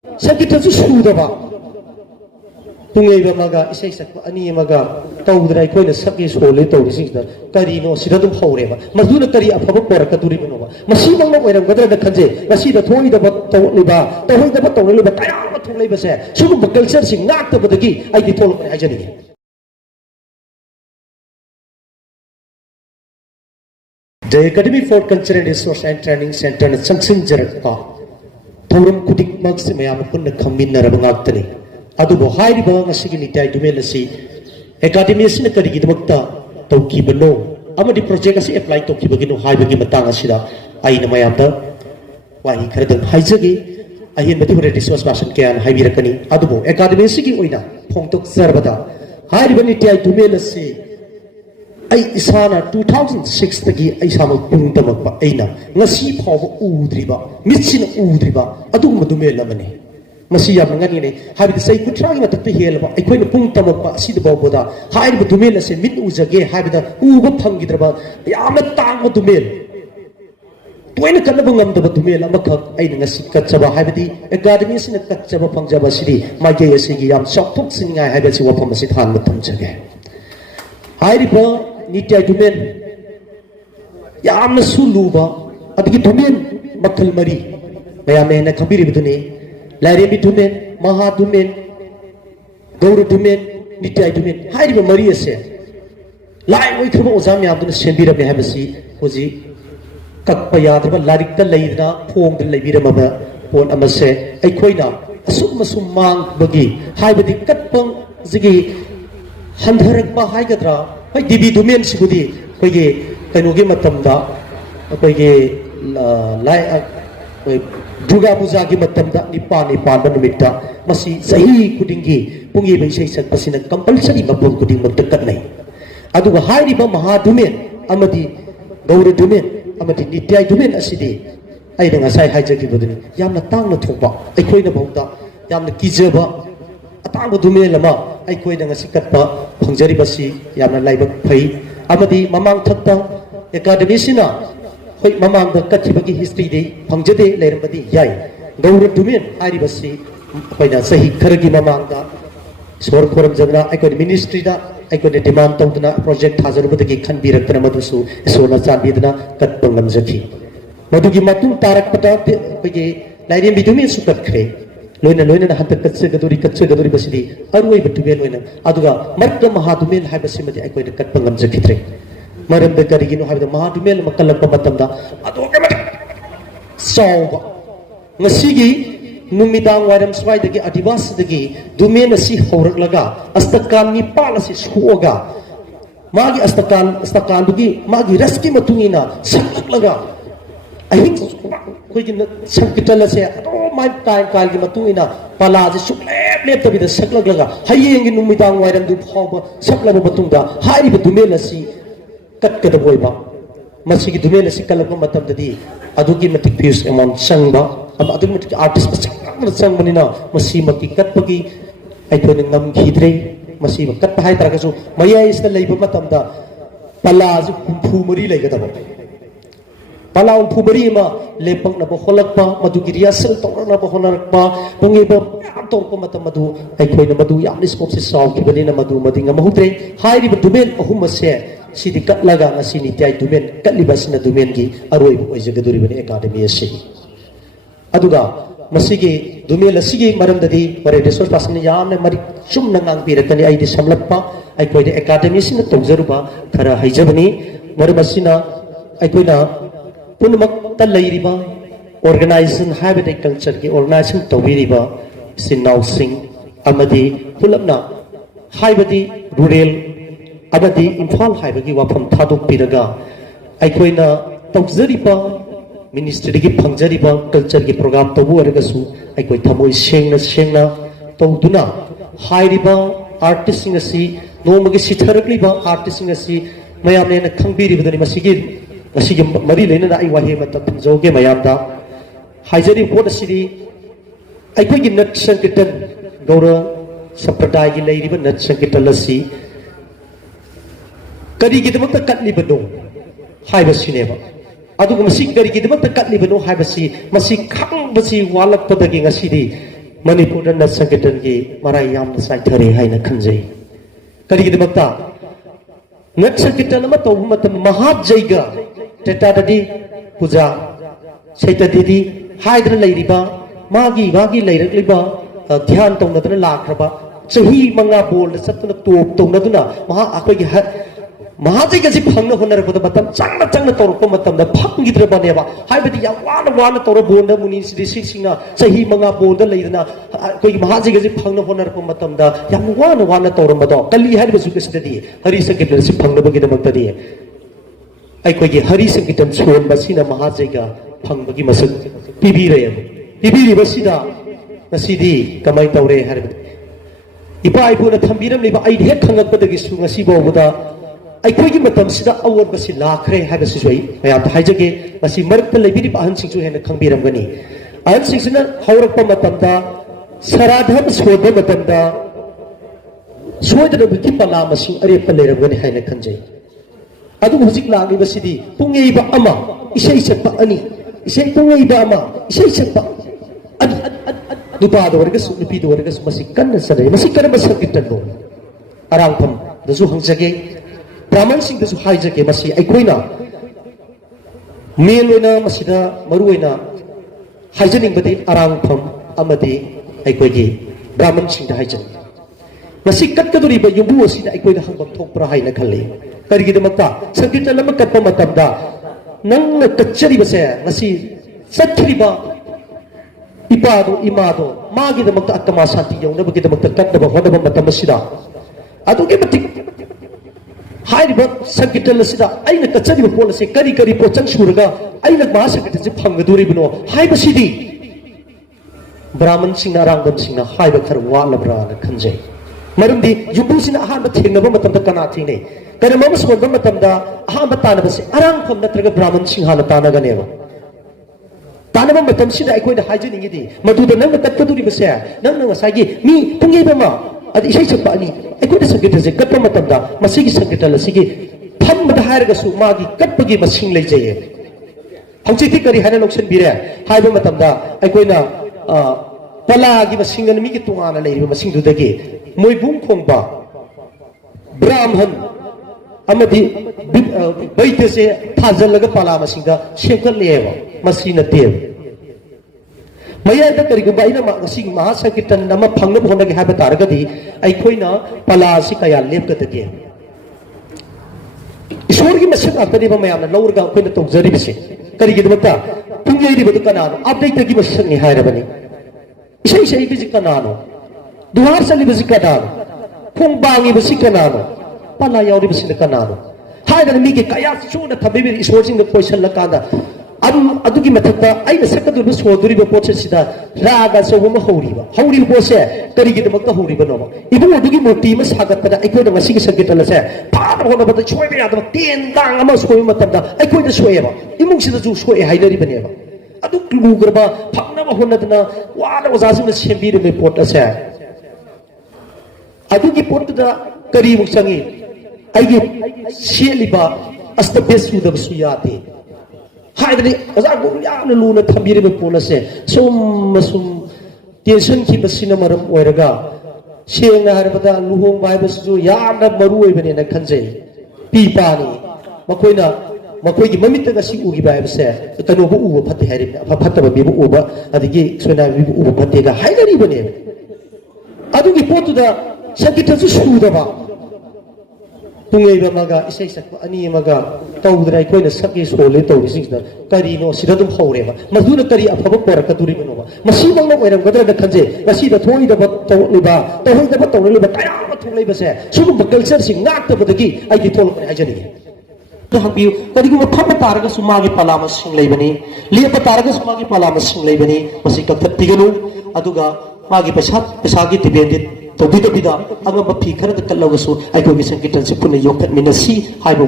संगीतसु सुदबा पुंगेबा मगा इसै सकपा अनि मगा तौदरा अखोइना सके सोले तौरिसिंदा करिनो सिदा दुम हौरेबा मदुना करि अफबा पोरकतुरिबनोबा मसी मंगना ओइरमगदरा खजे मसीदा थोइदबा तौलिबा तौइदबा तौलिबा कयामा थोंलेबसे सुगुम कल्चर सिंग नाक्तबदगी आइदि थोलपने Hajini The Academy for Cultural Resource and Training Center na sangsing jarakpa thauram kudik magsi mayam punna khaminaraba ngakhtani adubo hairiba ngasigi Nityai Dhumel asi academy asina karigidmakta tawkibano amadi project asi apply tawkibagino haibagi matang asida aina mayamda wahi kharadang haijagi ahin mati hore resource person kyan haibirakani adubo academy asigi oina phongtok zarbada hairiba Nityai Dhumel asi ai isana 2006 tagi ai sama pungtamakpa aina ngasi phawa udriba mitsin udriba adum Dhumel lamani masi yam ngani ne habi sai kutragi matakta helba ai koina pungtamakpa asida bawboda hairiba Dhumel ase mit ujage habida uba phangidraba yamna tangma Dhumel toina kanaba ngamdaba Dhumel amakak aina ngasi katchaba habidi academy sina katchaba phangjaba siri mage asigi yam chokthok singa habi si wafam asi than matam jage hairiba Nityai Dhumel yamna suluba adigi Dhumel makhal mari mayam ena khabiri bidune Laremi Dhumel Maha Dhumel Gaura Dhumel Nityai Dhumel hairiba mari ase lai oi khaba ozam yamduna sembira me habasi hoji kakpa yadaba larikta leidna phongda leibiramaba pon amase aikhoina asum masum mang bagi haibadi katpang zigi handharakpa haigadra hai dibi Dhumel sibudi koige kainogi matamda koige lai Durga Puja gi matamda nipan banumita masi sahi kudingi pungi bai sai sak pasina compulsory mabung kuding magtakat nai aduga hairi ba Maha Dhumel amadi Gaura Dhumel amadi Nityai Dhumel asidi ai danga sai haijaki boduni yamna tangna thokba ai khoina bawda yamna kijaba atangba Dhumel lama ai khoina ngasi katpa phangjari basi yamna laibak phai amadi mamang thakta academy sina hoi mamang da kathibagi history de phangjade leirambadi yai Gaura Dhumel hari basi khoina sahi kharagi mamang da sor khoram jagna ai koi ministry da ai koi demand tawdna project hajarubadagi khanbirakna madusu sona chandidna katpangam jaki madugi matung tarak pata koige lairem Dhumel sukat khre loina loina hatta katse gaduri basidi arwai Dhumel loina aduga marka Maha Dhumel hai basimadi ai koi katpangam jakitre maram da karigino habida Maha Dhumel makalakpa matamda aduga sauba ngasigi numidang waram swaidagi adivasdagi Dhumel asi horaklaga astakan ni palasi suoga magi astakan dugi magi raski matungina saklaga ahing koigi sankitala se mai kai kai gi matungina palaji suklep lep tabida saklaga hayengi numidang waram du phawa saklaba matungda hairiba Dhumel asi katkada boiba masigi Dhumel asi kalakpa matamdadi adugi matik views amount sangba adugi matik artist pasakna sangmanina masi maki katpagi aikona ngam khidre masi katpa hai taragasu maya isna leiba matamda palaji humpu mari leigadaba pala humpu mari ma lepakna ba holakpa madugi riasal torna ba honarakpa pungiba torpa matam madu aikona madu yamni scope se solve kibanina madu madinga mahutre hairi ba Dhumel ahum se sidi katlaga ngasi Nityai Dhumel katlibasina Dhumel gi aroi oijagaduri bani academy ase aduga masigi Dhumel asigi maramdadi mare resource person yamna mari chumna ngang pirakani aidi samlappa ai koide academy sina tawjaruba khara haijabani maramasina ai koina punumak talairiba organization habit culture ki organization tawiriba sinau sing amadi pulapna haibadi rural abadi Imphal haibagi wafam thadok piraga aikoina tawjariba ministry gi phangjariba culture gi program tabu aragasu aikoi thamoi sengna tawduna hairiba artist sing asi nomagi sitharakliba artist sing asi mayamne na khangbiri budani masigi mari leina na ai wahe matam joge mayamda haijari bod asiri aikoi gi nat sankirtan Gaura sampradaya gi leiriba nat sankirtan asi karigidamata katlibano haibashineba aduga masi karigidamata katlibano haibasi masi khangbasi walakpadagi ngasidi Manipur na Sankirtan ki marayam na saithari hai na khanjai. Kari ki dimakta nat Sankirtan nama tawbu matam mahab jaiga teta tadi puja saita didi haidra lairiba magi lairakliba dhyan tawna lakraba chahi manga bol satuna top tawna maha akoi ki Mahajai kasi phangna honar ko matam changna tor ko matam da phangi dra baneba haibati ya wana tor bonda muni singa sahi manga bonda leidna koi mahajai kasi phangna honar ko matam da ya wana tor mado kali hari basu kasdadi hari sankirtan si phangna bagi damakta di ai koi gi hari sankirtan chon basina mahajai ga phang bagi masak pibi ri basida nasidi kamai tawre hari ipa ipu na thambiram leba ai hek khangak padagi su ngasi bawda ꯑꯩꯈꯣꯏꯒꯤ ꯃꯇꯝꯁꯤꯗ ꯑꯑꯣꯟꯕꯁꯤ ꯂꯥꯛꯈ꯭ꯔꯦ ꯍꯥꯏꯕꯁꯤꯁꯨ ꯑꯩ ꯃꯌꯥꯝꯗ ꯍꯥꯏꯖꯒꯦ ꯃꯁꯤ ꯃꯔꯛꯇ ꯂꯩꯕꯤꯔꯤꯕ ꯑꯍꯟꯁꯤꯡꯁꯨ ꯍꯦꯟꯅ ꯈꯪꯕꯤꯔꯝꯒꯅꯤ ꯑꯍꯟꯁꯤꯡꯁꯤꯅ ꯍꯧꯔꯛꯄ ꯃꯇꯝꯗ ꯁꯔꯥꯙꯝ ꯁꯣꯟꯕ ꯃꯇꯝꯗ ꯁꯣꯏꯗꯅꯕꯒꯤ ꯄꯂꯥ ꯃꯁꯤꯡ ꯑꯔꯦꯞꯄ ꯂꯩꯔꯝꯒꯅꯤ ꯍꯥꯏꯅ ꯈꯟꯖꯩ ꯑꯗꯨꯕꯨ ꯍꯧꯖꯤꯛ ꯂꯥꯛꯂꯤꯕꯁꯤꯗꯤ ꯄꯨꯡꯌꯩꯕ ꯑꯃ ꯏꯁꯩ ꯁꯛꯄ ꯑꯅꯤ ꯏꯁꯩ ꯄꯨꯡꯌꯩꯕ ꯑꯃ ꯏꯁꯩ ꯁꯛꯄ ꯑꯅꯤ ꯅꯨꯄꯥꯗ ꯑꯣꯏꯔꯒꯁꯨ ꯅꯨꯄꯤꯗ ꯑꯣꯏꯔꯒꯁꯨ ꯃꯁꯤ ꯀꯟꯅ ꯆꯠꯅꯩ ꯃꯁꯤ ꯀꯔꯝꯕ ꯁꯪꯒꯤꯇꯅꯣ ꯑꯔꯥꯡꯐꯝꯗꯁꯨ ꯍꯪꯖꯒꯦ Brahman sing dasu haijake masi aikoina mel oina masida maru oina haijaning badi arangpham amadi aikoigi Brahman sing da haijan masi katkaduri ba yumbu asida aikoina hangbam thokpra haina khalli karigi damakta sankirtan lama katpa matamda nangna kachari base masi sathriba ipado imado magi damakta atma santi yongna bagi damakta katnaba hodaba matam asida aduge matik Hairiba Sankirtan asida aina kachariba pol ase kari pochang suraga aina ma Sankirtan se phangaduribno haibasidi Brahman singna Rangbam singna haiba khar walabra na khanjai marumdi yubu sina ahanba thengnaba matamda kana thingne kana mama sonba matamda ahanba tanaba se arangpham natraga Brahman sing hala tanaganeba tanaba matam sida aikoida haijaningidi maduda nang tatkaduriba se nang ngasagi mi pungyeba ma adi isai sakpa ani aikoida Sankirtan se katpa matamda masigi Sankirtan asigi thamda hairaga su magi katpagi masing leijaye hauchiti kari hana loksan bire haiba matamda aikoina pala gi masing an mi gi tungana leiriba masing dudagi moibung khongba brahman amadi baite se thajalaga pala masinga shekal leva masina tev mayada karigumba ina masi maha Sankirtan nama phangna bhona ge haba taragadi aikoina pala si kaya lepkadage ishwar gi masak atani ba mayamna lawrga koina tongjari bise karigi dibata pungyeri badu kanano update gi masak ni hairabani isai gi kanano duhar sali bisi kanano khong bangi bisi kanano pala yauri bisi kanano haida mi ge kaya chuna thabibi ishwar sing da question lakanda adugi mathakta aina sakadurba soduriba poche sida raga sawma hawriba pose karigi damakta hawriba no ibu adugi murti ma sagatpada aikoida masigi Sankirtan se phana hona bada choiba yadaba ten dang ama soi matamda aikoida soeba imung sida ju soi haidari baneba adu klugrba phana ma honadna wala wazasina sembire me pot ase adugi potda kari muksangi aigi sheliba asta besu da suyate haidani azagu yamna luna thambire be polase sum tension ki basina maram oiraga sengna harbada luhong bai basu yamna maru oibane na khanjai pi pani makoigi mamita ga si ugi bai base tanu bu uba phatte hairi phatta ba bibu uba adigi soina bibu uba phatte ga haidari bane adugi potu da Sankirtan su suda ba Tungay maga isay sakpa ani maga tawdra aikoina sakki sole tawrisingna karino sida dum hawreba maduna kari afaba koraka durima no masi mangna oiram gadra da khanje masi da thoi da tawliba tawliba kaya ma thulaiba se sugum culture sing ngakta badagi ai di thol ko hajani to habiu karigu ma phama taraga sumagi palama sing leibani lepa taraga sumagi palama sing leibani masi ka thattiganu aduga magi pesagi dependent to bida ama mapi khara da kallawsu ai ko gi Sankirtan se punna yokhat minasi haibo